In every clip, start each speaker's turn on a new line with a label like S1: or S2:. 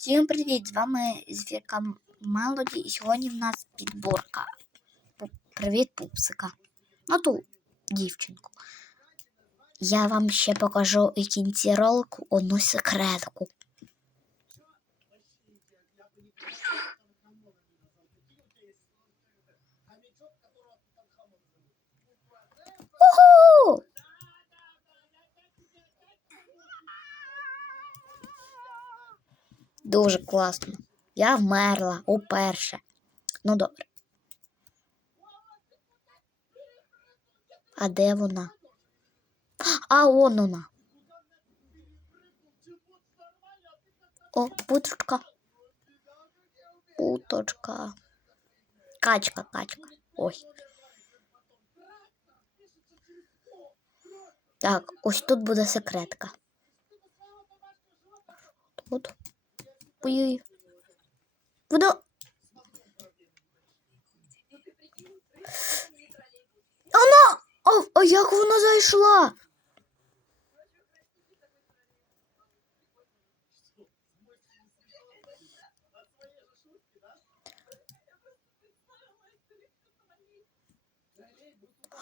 S1: Всім привіт! З вами Звірка Мелоді, і сьогодні в нас підборка. Привіт, пупсика. Ну ту дівчинку. Я вам ще покажу і кінці ролику одну секретку. Дуже класно. Я вмерла уперше. Ну добре. А де вона? А он вона. О, путочка. Путочка. Качка, качка. Ой. Так, ось тут буде секретка. Тут. Ой-ой. Вода. Вона! А, а як вона зайшла?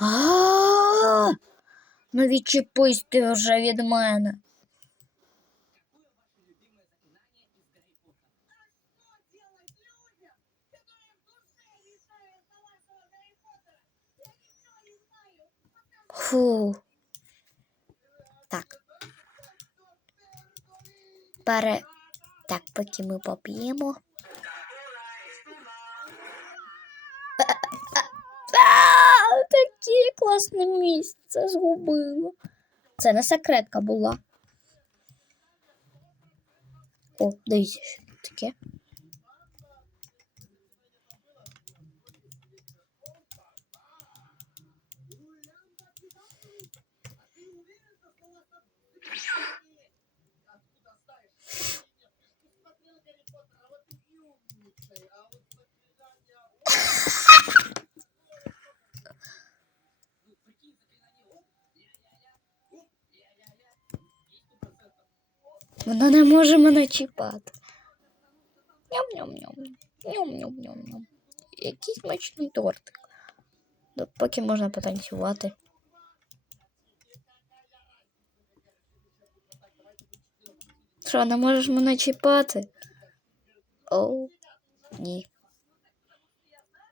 S1: А, ну відчепись ти вже від мене. Фу. Так. Пере... Так, поки ми поп'ємо. А, Таке класне місце згубила. Це не секретка була. О, дивіться, що таке. Вона не може мене чіпати. Ням-ням-ням. Ням-ням-ням-ням. Який смачний тортик. Ну, Поки можна потанцювати. Що, не можеш мене чіпати? О, ні.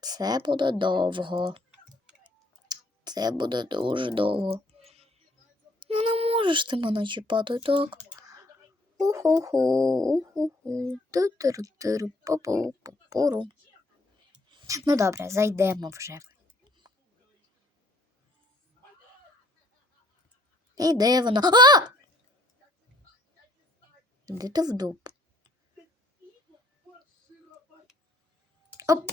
S1: Це буде довго. Це буде дуже довго. Ну, не можеш ти мене чіпати, так? Уху-ху, уху-ху, пу-пу, пу-пуру. Ну добре, зайдемо вже. І де воно? А! Іди ти в дуб. Оп.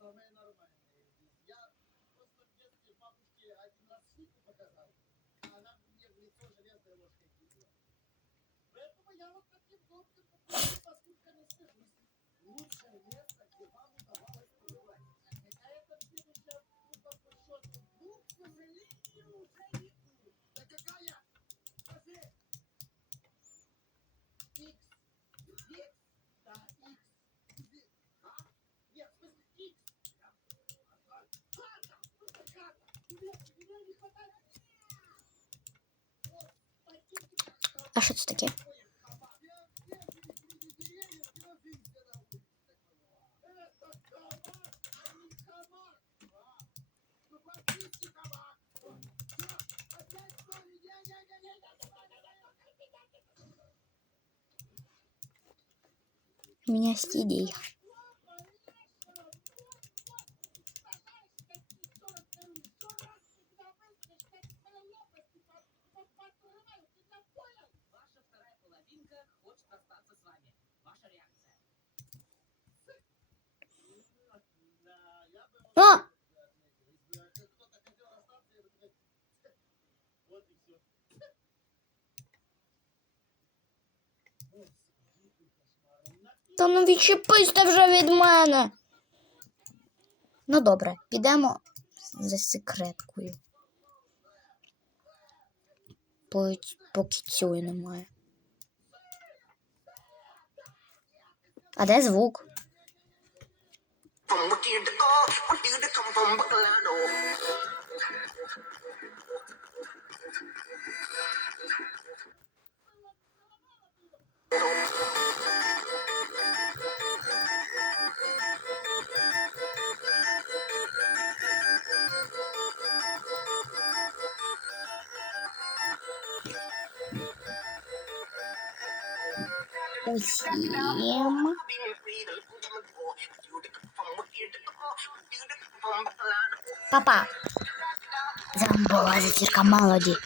S2: Самое нормальное. Я просто в детстве бабушке один раз фигу показал, а она мне в лицо ложкой кинула. Поэтому я вот таким добрым поступком не скажусь. Лучшее место, где вам удавалось А
S1: що це таке? У меня есть идея.
S2: Та ну відчепись ти вже від мене. Ну добре, підемо за секреткою. Поки цього немає. А де звук?
S3: Buffalo?
S2: Папа. З вами була зефірка Мелоді.